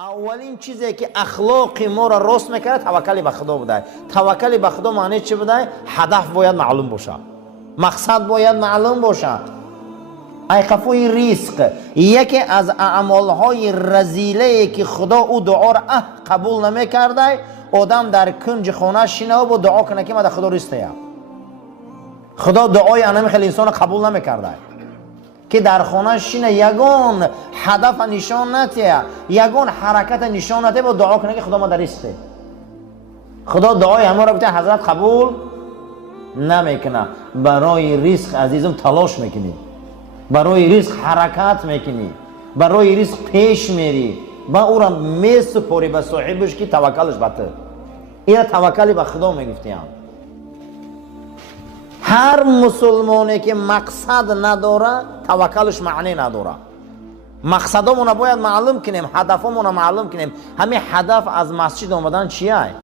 اولین چیزی که اخلاق ما را راست میکنه توکل به خدا بوده. توکل به خدا معنی چی بوده؟ هدف باید معلوم باشه، مقصد باید معلوم باشه. ای خفوی ریزق یکی از اعمالهای رذیله که خدا او دعا را قبول نمیکرده، آدم در کنج خانه شینه و دعا کنه که من در خدا ریزق دهم. خدا دعای انم خیلی انسان قبول نمیکرده که در خانه شینه یگان هدف نشان نتیه، یگان حرکت نشان نتیه با دعا کنه که خدا ما در ریزق ده. خدا دعای همه را بتونه حضرت قبول نمیکنه. برای ریزق عزیزم تلاش میکنی، برای ریزق حرکت میکنی، برای ریزق پیش میری و او را میسپاری به صاحبش که توکلش بته. این توکلی به خدا میگفتیم. هر مسلمانی که مقصد نداره توکلش معنی نداره. مقصدمون باید معلوم کنیم، هدفمون معلوم کنیم. همین هدف از مسجد آمدن چیه؟